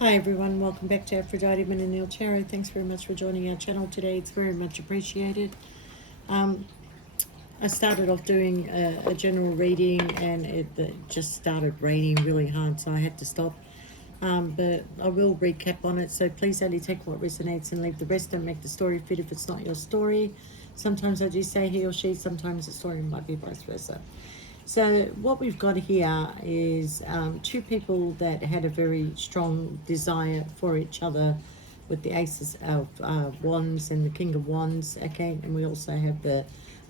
Hi everyone, welcome back to Aphrodite Min and Neil Tarot. Thanks very much for joining our channel today. It's very much appreciated. Um, I started off doing a general reading and it just started raining really hard, so I had to stop. But I will recap on it, so please only take what resonates and leave the rest. Don't make the story fit if it's not your story. Sometimes I do say he or she, sometimes the story might be vice versa. So what we've got here is two people that had a very strong desire for each other with the Aces of Wands and the King of Wands, okay? And we also have the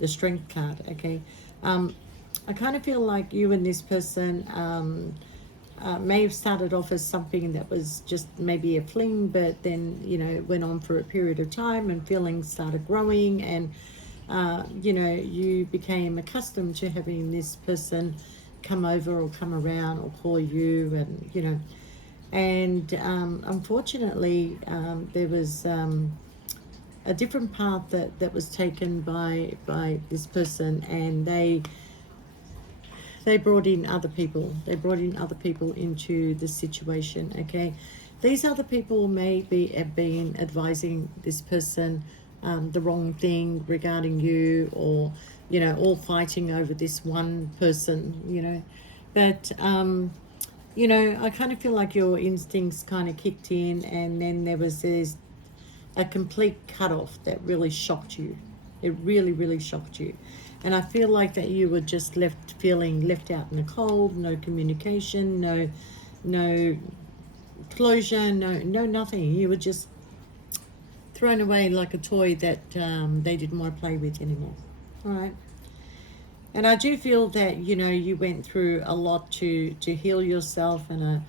Strength card, okay? I kind of feel like you and this person may have started off as something that was just maybe a fling, but then, you know, it went on for a period of time and feelings started growing and you know, you became accustomed to having this person come over or come around or call you, and you know, and unfortunately, there was a different path that was taken by this person, and they brought in other people. They brought in other people into the situation. Okay, these other people maybe have been advising this person the wrong thing regarding you, or you know, all fighting over this one person. You know, but you know, I kind of feel like your instincts kind of kicked in, and then there was this a complete cutoff that really shocked you. It really, really shocked you. And I feel like that you were just left feeling left out in the cold, no communication, no closure, no nothing. You were just thrown away like a toy that they didn't want to play with anymore. All right. And I do feel that, you know, you went through a lot to heal yourself, and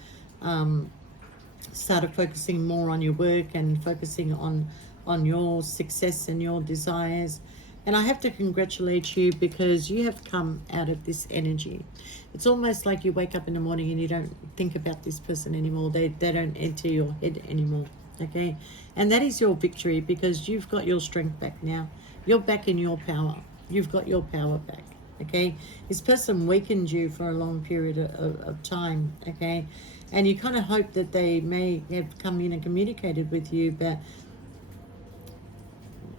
started focusing more on your work and focusing on your success and your desires. And I have to congratulate you because you have come out of this energy. It's almost like you wake up in the morning and you don't think about this person anymore. They don't enter your head anymore. Okay? And that is your victory, because you've got your strength back now. You're back in your power. You've got your power back. Okay? This person weakened you for a long period of time. Okay? And you kind of hope that they may have come in and communicated with you, but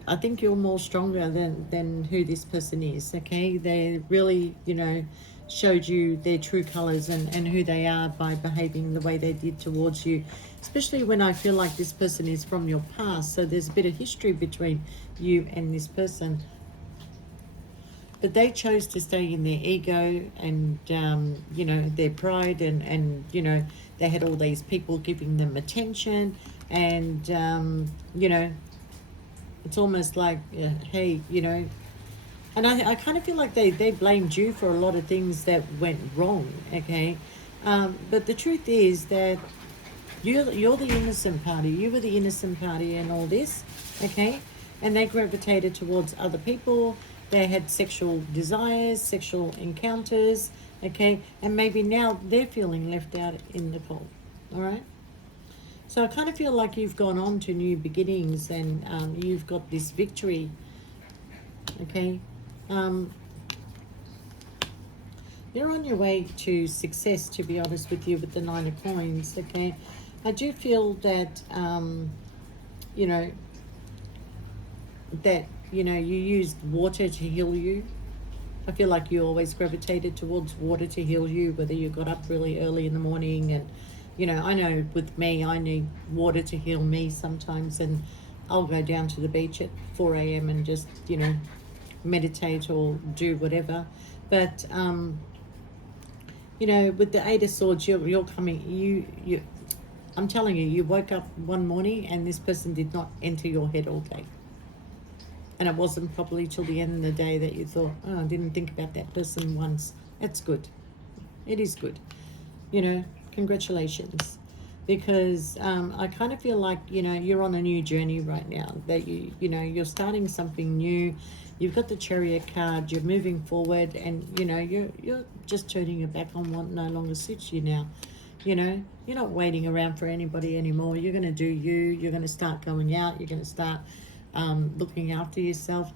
I think you're more stronger than who this person is. Okay, they really, you know, showed you their true colors and who they are by behaving the way they did towards you, especially when I feel like this person is from your past, so there's a bit of history between you and this person. But they chose to stay in their ego and you know, their pride, and you know, they had all these people giving them attention, and you know, it's almost like hey, you know, and I kind of feel like they blamed you for a lot of things that went wrong. Okay, but the truth is that you're the innocent party. You were the innocent party in all this, okay? And they gravitated towards other people. They had sexual desires, sexual encounters, okay? And maybe now they're feeling left out in the cold, all right? So I kind of feel like you've gone on to new beginnings, and you've got this victory, okay? Um, you're on your way to success, to be honest with you, with the Nine of Coins, okay? I do feel that, you know, you used water to heal you. I feel like you always gravitated towards water to heal you, whether you got up really early in the morning. And, you know, I know with me, I need water to heal me sometimes, and I'll go down to the beach at 4 a.m. and just, you know, meditate or do whatever. But, you know, with the Eight of Swords, you're coming, I'm telling you, you woke up one morning and this person did not enter your head all day. And it wasn't probably till the end of the day that you thought, oh, I didn't think about that person once. That's good. It is good. You know, congratulations. Because I kind of feel like, you know, you're on a new journey right now. That you know, you're starting something new. You've got the Chariot card. You're moving forward, and you know, you're just turning your back on what no longer suits you now. You know, you're not waiting around for anybody anymore. You're going to do you. You're going to start going out. You're going to start looking after yourself.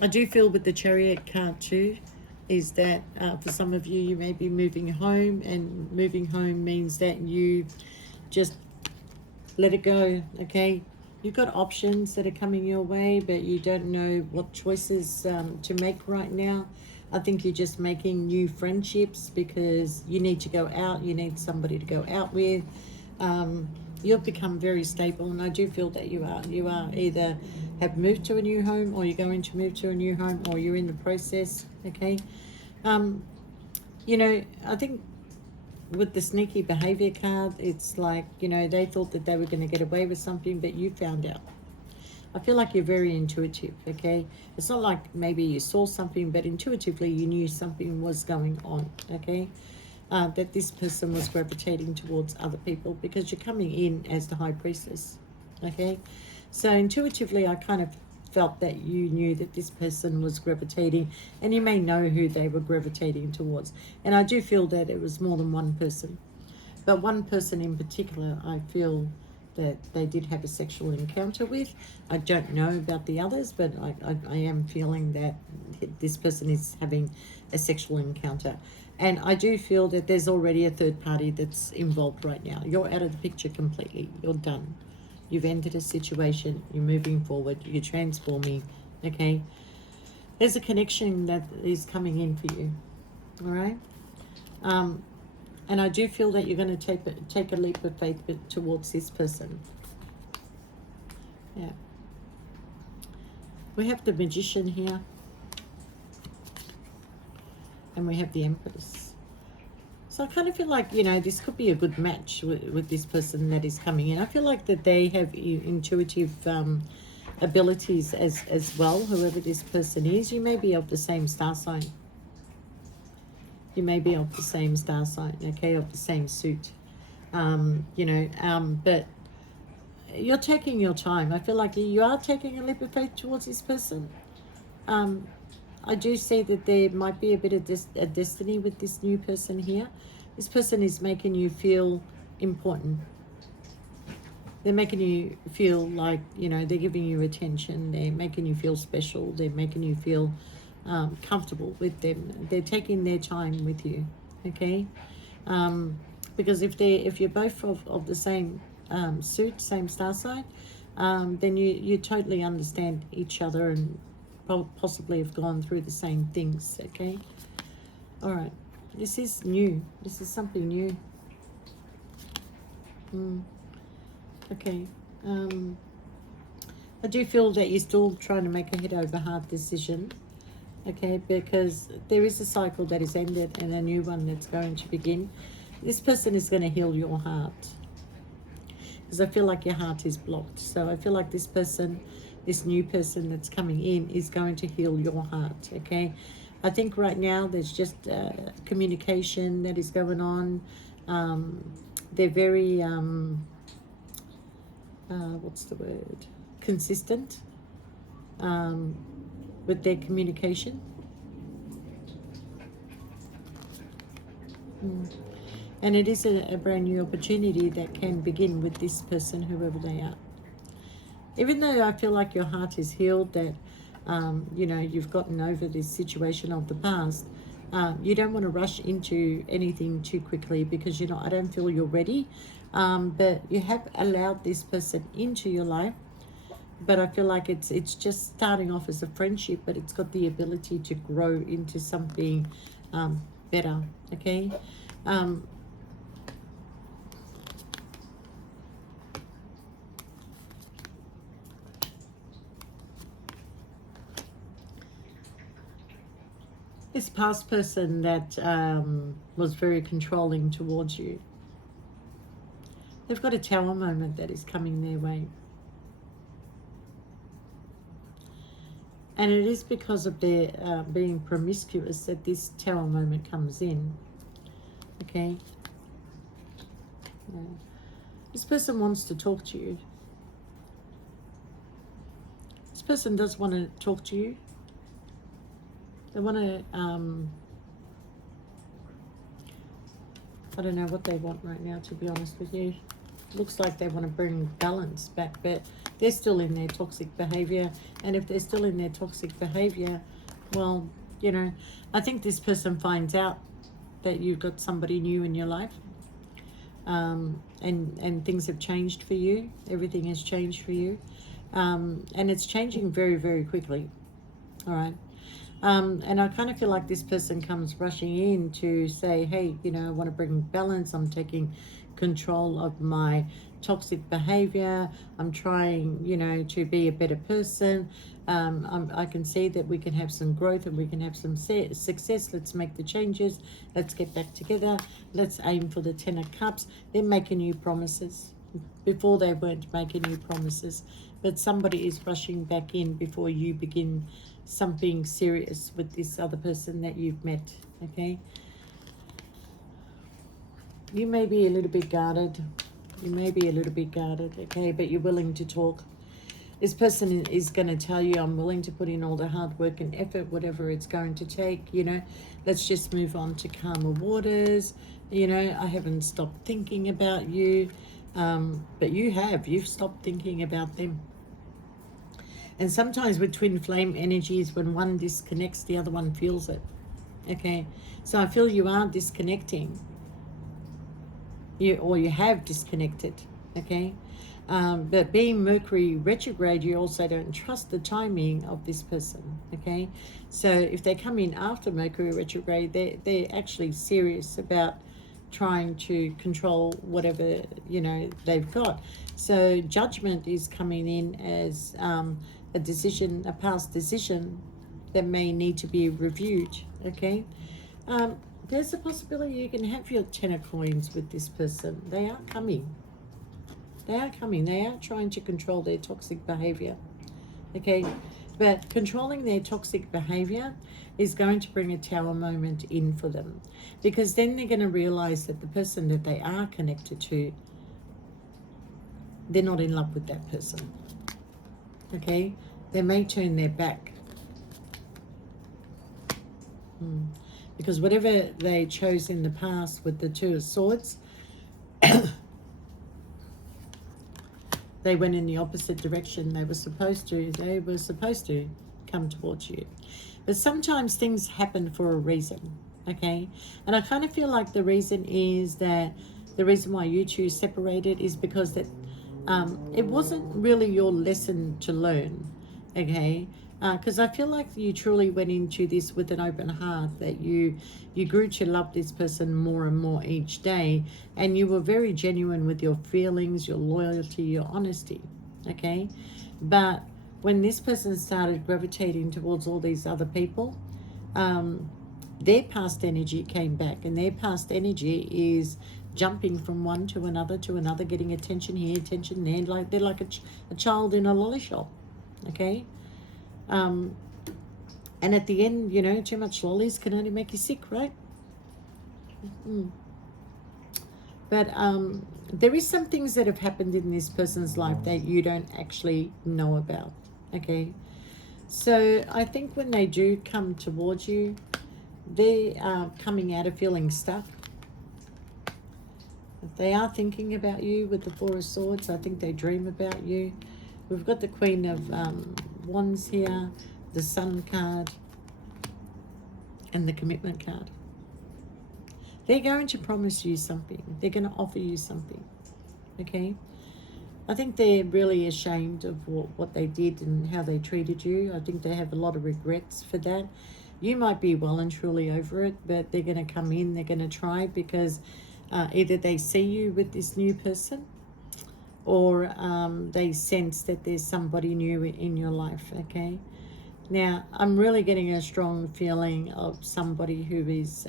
I do feel with the Chariot card too, is that for some of you, you may be moving home, and moving home means that you just let it go, okay? You've got options that are coming your way, but you don't know what choices to make right now. I think you're just making new friendships because you need to go out. You need somebody to go out with. You've become very stable, and I do feel that you are. You are either have moved to a new home, or you're going to move to a new home, or you're in the process, okay? You know, I think with the sneaky behavior card, it's like, you know, they thought that they were going to get away with something, but you found out. I feel like you're very intuitive, okay? It's not like maybe you saw something, but intuitively you knew something was going on, okay? That this person was gravitating towards other people because you're coming in as the High Priestess, okay? So intuitively, I kind of felt that you knew that this person was gravitating, and you may know who they were gravitating towards. And I do feel that it was more than one person. But one person in particular, I feel that they did have a sexual encounter with. I don't know about the others, but I am feeling that this person is having a sexual encounter. And I do feel that there's already a third party that's involved right now. You're out of the picture completely. You're done. You've entered a situation. You're moving forward. You're transforming. Okay? There's a connection that is coming in for you. All right? And I do feel that you're going to take a leap of faith towards this person. Yeah. We have the Magician here. And we have the Empress. So I kind of feel like, you know, this could be a good match with this person that is coming in. I feel like that they have intuitive abilities as well, whoever this person is. You may be of the same star sign. You may be of the same star sign, okay, of the same suit. But you're taking your time. I feel like you are taking a leap of faith towards this person. I do see that there might be a bit of a destiny with this new person here. This person is making you feel important. They're making you feel like, you know, they're giving you attention. They're making you feel special. They're making you feel comfortable with them. They're taking their time with you, okay? Because if you're both of the same suit, same star sign, then you totally understand each other and possibly have gone through the same things, okay? All right, this is new. This is something new. Okay. I do feel that you're still trying to make a head over heart decision, okay, because there is a cycle that is ended and a new one that's going to begin. This person is going to heal your heart, because I feel like your heart is blocked. So I feel like this person, this new person that's coming in, is going to heal your heart, okay? I think right now there's just communication that is going on. They're very, what's the word? Consistent with their communication. And it is a brand new opportunity that can begin with this person, whoever they are. Even though I feel like your heart is healed, that, you know, you've gotten over this situation of the past, you don't want to rush into anything too quickly, because you're not, I don't feel you're ready. But you have allowed this person into your life. But I feel like it's just starting off as a friendship, but it's got the ability to grow into something better, okay? This past person that was very controlling towards you, they've got a tower moment that is coming their way. And it is because of their being promiscuous that this tower moment comes in. Okay? Yeah. This person wants to talk to you. This person does want to talk to you. They want to, I don't know what they want right now, to be honest with you. Looks like they want to bring balance back, but they're still in their toxic behavior. And if they're still in their toxic behavior, well, You know, I think this person finds out that you've got somebody new in your life, and things have changed for you. Everything has changed for you, and it's changing very, very quickly. All right. And I kind of feel like this person comes rushing in to say, hey, you know, I want to bring balance. I'm taking control of my toxic behavior. I'm trying, you know, to be a better person. I can see that we can have some growth and we can have some success. Let's make the changes. Let's get back together. Let's aim for the 10 of Cups. They're making you promises. Before they weren't making you promises. But somebody is rushing back in before you begin something serious with this other person that you've met, okay? You may be a little bit guarded. You may be a little bit guarded, okay? But you're willing to talk. This person is going to tell you, I'm willing to put in all the hard work and effort, whatever it's going to take, you know. Let's just move on to calmer waters. You know, I haven't stopped thinking about you. But you've stopped thinking about them. And sometimes with twin flame energies, when one disconnects, the other one feels it. Okay, so I feel you are disconnecting. You have disconnected. Okay, but being Mercury retrograde, you also don't trust the timing of this person. Okay, so if they come in after Mercury retrograde, they're actually serious about trying to control whatever, you know, they've got. So judgment is coming in as a decision, a past decision that may need to be reviewed. Okay, there's a possibility you can have your 10 of coins with this person. They are coming. They are coming. They are trying to control their toxic behavior. Okay, but controlling their toxic behavior is going to bring a tower moment in for them, because then they're going to realize that the person that they are connected to, they're not in love with that person. Okay, they may turn their back. Because whatever they chose in the past with the Two of Swords, they went in the opposite direction. They were supposed to come towards you. But sometimes things happen for a reason, okay? And I kind of feel like the reason is that the reason why you two separated is because that it wasn't really your lesson to learn, okay? Because I feel like you truly went into this with an open heart, that you grew to love this person more and more each day, and you were very genuine with your feelings, your loyalty, your honesty, okay? But when this person started gravitating towards all these other people, their past energy came back, and their past energy is jumping from one to another, getting attention here, attention there, like they're like a child in a lolly shop, okay? And at the end, you know, too much lollies can only make you sick, right? But there is some things that have happened in this person's life that you don't actually know about, okay? So I think when they do come towards you, they are coming out of feeling stuck. They are thinking about you with the Four of Swords. I think they dream about you. We've got the Queen of Wands here, the Sun card, and the Commitment card. They're going to promise you something. They're going to offer you something, okay? I think they're really ashamed of what they did and how they treated you. I think they have a lot of regrets for that. You might be well and truly over it, but they're going to come in, they're going to try, because either they see you with this new person, or they sense that there's somebody new in your life, okay? Now, I'm really getting a strong feeling of somebody who is,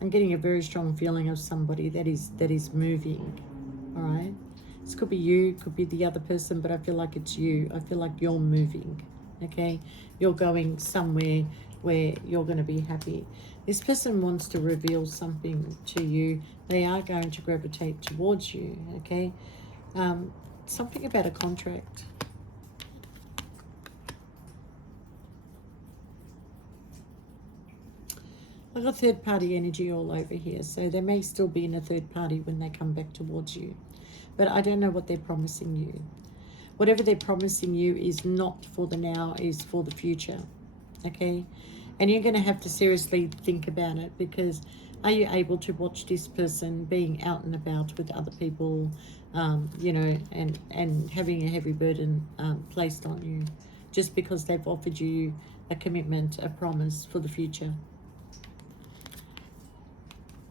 I'm getting a very strong feeling of somebody that is moving, all right? This could be you, could be the other person, but I feel like it's you. I feel like you're moving, okay? You're going somewhere where you're going to be happy. This person wants to reveal something to you. They are going to gravitate towards you, okay? Something about a contract. I've got third party energy all over here, so they may still be in a third party when they come back towards you. But I don't know what they're promising you. Whatever they're promising you is not for the now, is for the future. Okay? And you're going to have to seriously think about it, because are you able to watch this person being out and about with other people, you know, and having a heavy burden placed on you just because they've offered you a commitment, a promise for the future?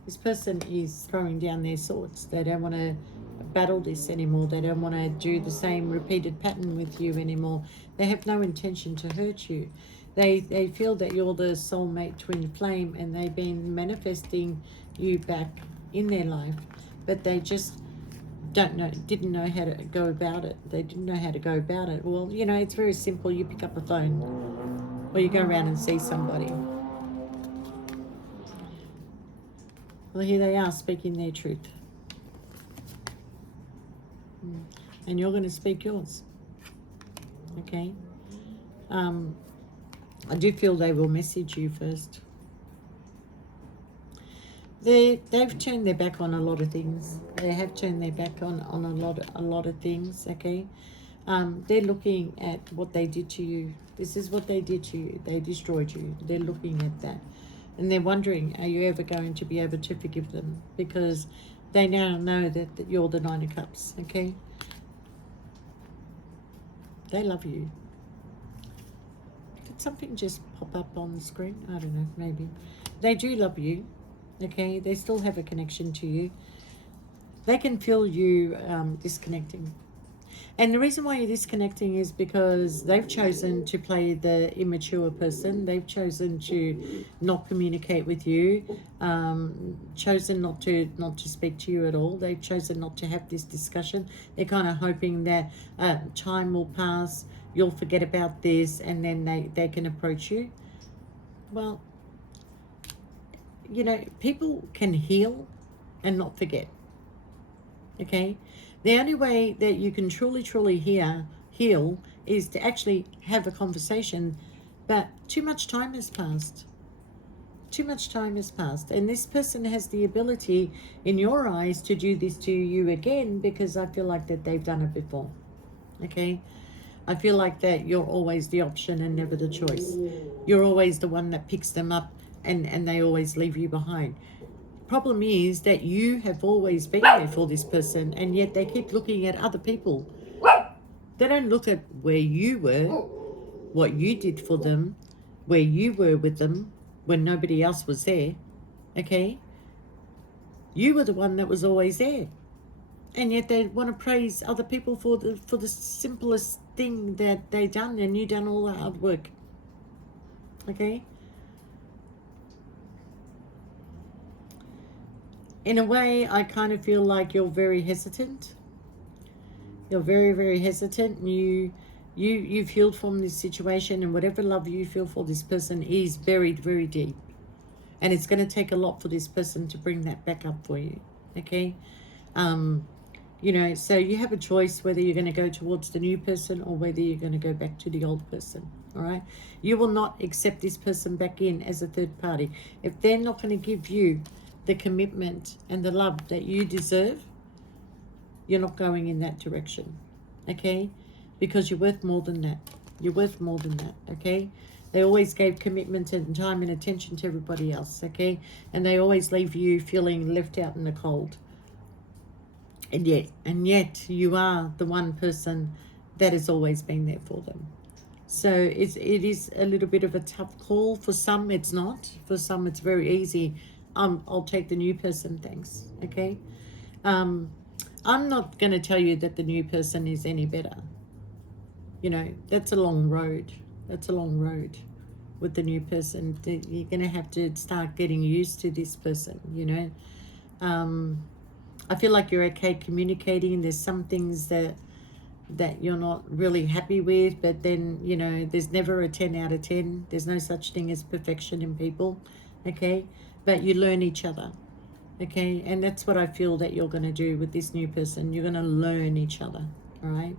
This person is throwing down their swords. They don't want to battle this anymore. They don't want to do the same repeated pattern with you anymore. They have no intention to hurt you. They feel that you're the soulmate twin flame, and they've been manifesting you back in their life, but they just didn't know how to go about it. They didn't know how to go about it. Well, you know, it's very simple. You pick up a phone, or you go around and see somebody. Well, here they are speaking their truth. And you're going to speak yours. Okay? I do feel they will message you first. They've turned their back on a lot of things. They have turned their back on a lot of things, okay? They're looking at what they did to you. This is what they did to you. They destroyed you. They're looking at that. And they're wondering, are you ever going to be able to forgive them? Because they now know that you're the Nine of Cups, okay? They love you. Did something just pop up on the screen? I don't know, maybe. They do love you, okay? They still have a connection to you. They can feel you disconnecting. And the reason why you're disconnecting is because they've chosen to play the immature person. They've chosen to not communicate with you, chosen not to speak to you at all. They've chosen not to have this discussion. They're kind of hoping that time will pass, you'll forget about this, and then they can approach you. Well, you know, people can heal and not forget. Okay? The only way that you can truly heal is to actually have a conversation. But too much time has passed. Too much time has passed. And this person has the ability, in your eyes, to do this to you again, because I feel like that they've done it before. Okay? I feel like that you're always the option and never the choice. You're always the one that picks them up, and they always leave you behind. Problem is that you have always been there for this person, and yet they keep looking at other people. They don't look at where you were, what you did for them, where you were with them when nobody else was there. Okay? You were the one that was always there. And yet they want to praise other people for the simplest thing that they done, and you done all the hard work. Okay? In a way, I kind of feel like you're very hesitant. You're very, very hesitant. You've healed from this situation, and whatever love you feel for this person is buried very deep. And it's going to take a lot for this person to bring that back up for you. Okay? You know, so you have a choice whether you're going to go towards the new person or whether you're going to go back to the old person. All right? You will not accept this person back in as a third party. If they're not going to give you the commitment and the love that you deserve, you're not going in that direction, okay? Because you're worth more than that. You're worth more than that, okay? They always gave commitment and time and attention to everybody else, okay? And they always leave you feeling left out in the cold. And yet you are the one person that has always been there for them. So it is a little bit of a tough call. For some, it's not. For some, it's very easy. I'll take the new person, thanks. Okay? I'm not going to tell you that the new person is any better. You know, that's a long road. That's a long road with the new person. You're going to have to start getting used to this person, you know. I feel like you're okay communicating. There's some things that you're not really happy with, but then, you know, there's never a 10 out of 10. There's no such thing as perfection in people, okay? But you learn each other, okay? And that's what I feel that you're going to do with this new person. You're going to learn each other, all right?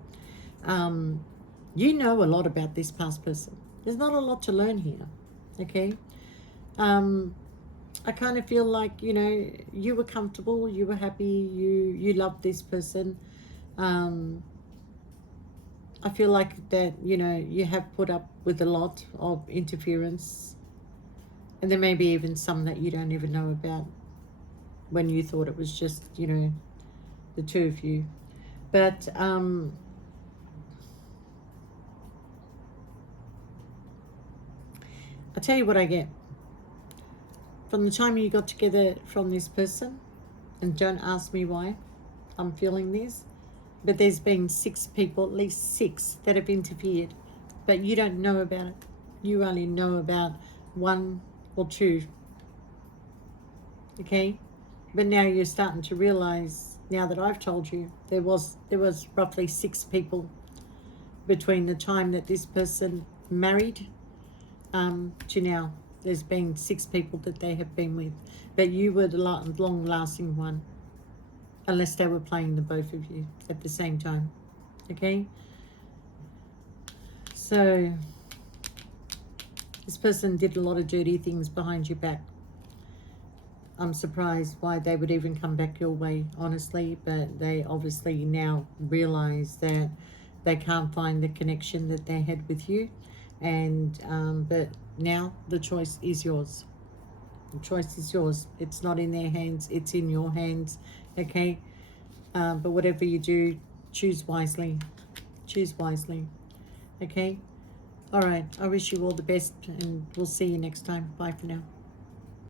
You know a lot about this past person. There's not a lot to learn here, okay? I kind of feel like, you know, you were comfortable, you were happy, you loved this person. I feel like that, you know, you have put up with a lot of interference, and there may be even some that you don't even know about when you thought it was just, you know, the two of you. But I'll tell you what I get. From the time you got together from this person, and don't ask me why I'm feeling this, but there's been 6 people, at least 6, that have interfered, but you don't know about it. You only know about 1 or 2, okay? But now you're starting to realize, now that I've told you, there was roughly 6 people between the time that this person married to now. There's been 6 people that they have been with, but you were the long-lasting one, unless they were playing the both of you at the same time, okay? So this person did a lot of dirty things behind your back. I'm surprised why they would even come back your way, honestly, but they obviously now realize that they can't find the connection that they had with you, and but now the choice is yours. The choice is yours. It's not in their hands, it's in your hands, okay? But whatever you do, choose wisely. Choose wisely, okay? All right, I wish you all the best, and we'll see you next time. Bye for now.